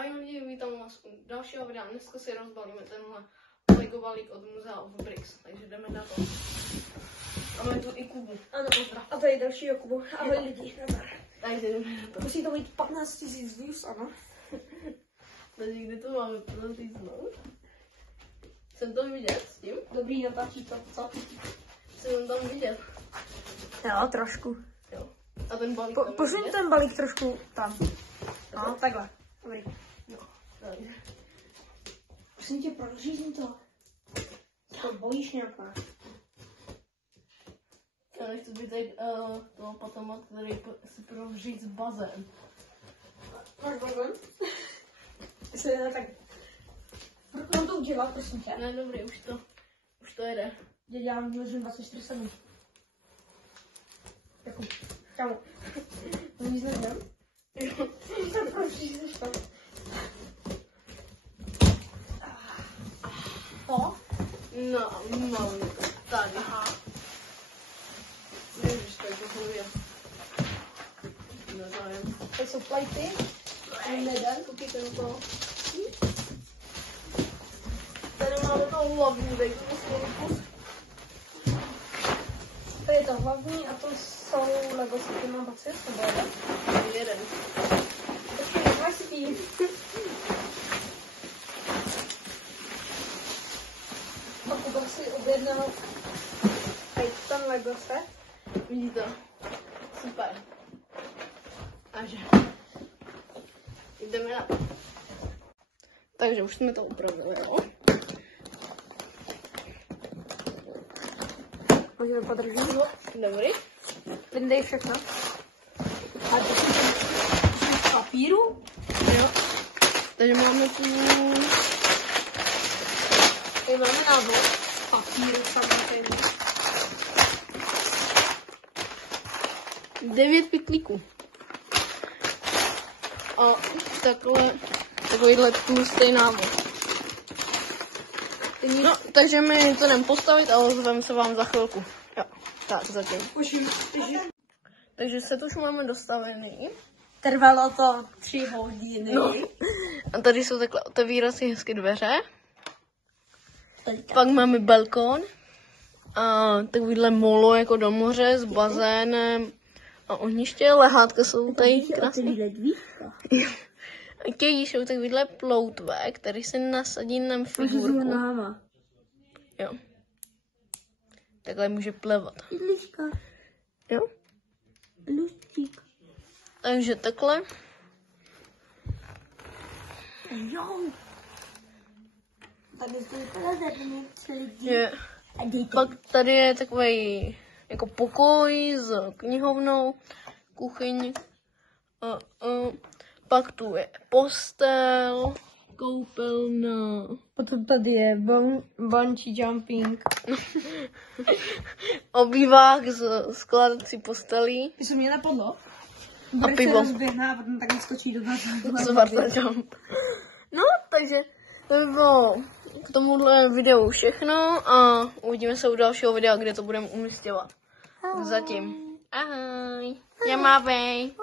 A jo, lidi, vítám vás u dalšího videa. Dneska si rozbalíme tenhle Lego balík od muzea of Bricks, takže jdeme na to. A máme tu i Kubu. Ano, a tady dalšího Kubu. Ahoj lidi. Takže jdeme na to. Musí to být 15 000 views, ano. Takže kde to máme protýznout? Jsem to vidět s tím? Dobrý, natáčí to, co? Jsem tam vidět. Jo, trošku. Jo. A ten balík Posuň ten balík trošku tam. No, takhle. Dobrý. No, takže. Prosím tě, prořízni to. To bojíš nějaká. Já nechci být tady toho patama, který si proříct bazén. Máš bazén? Jestli ne, tak... Mám to udělat, prosím tě. Ne, dobrý, už to jede. Já dělám vylezím 24/7. Jako, kámo. To nic nedělám. Tak prořízneš to. To? No, mám to tady. Aha. Ježiš, to je to hlavě. Nezájem. To jsou plajty. Jeden. Koukejte na to. Tady máme to hlavní, dej to spolu. To je to hlavní a to jsou Lego City, mám pocit, nebo Jeden. Počkej, máš si tím. Pokud bych si objednal tady ten Lego set. Vidíte? Super. Takže. Jdeme na to. Takže už jsme to upravili, jo? Můžeme podržet. Dobrý. Vyndej všechno. A to z papíru? Jo. Takže máme tu... Tady máme návod. Papíru samozřejmě. 9 pytlíků. A takovýhle tlustý návod. No, takže my to jdeme postavit a ozveme se vám za chvilku. Jo, tak zatím. Takže set už máme dostavený. Trvalo to 3 hodiny. No. A tady jsou takhle otevírací hezky dveře. Pak máme balkón. A takovýhle molo jako do moře s bazénem. A ohniště, lehátka jsou tady krásné. A tějí jsou takovýhle ploutve, který se nasadí na figurku. Jo. Takhle může plevat. Liška. Jo. Luštík. Takže takhle. Jo. Tady to vypadá zadně lidi. Je. Pak tady je takový jako pokoj s knihovnou, kuchyň. Pak tu je postel, koupelna. Potom tady je bungee jumping. Obývák s skládací postelí. Ty jsi mě napadlo? A pivo. Rozběhná a potom tak skočí do Jump. No, takže to by bylo k tomuhle videu všechno a uvidíme se u dalšího videa, kde to budeme umisťovat. Zatím. Ahoj. Já mávej.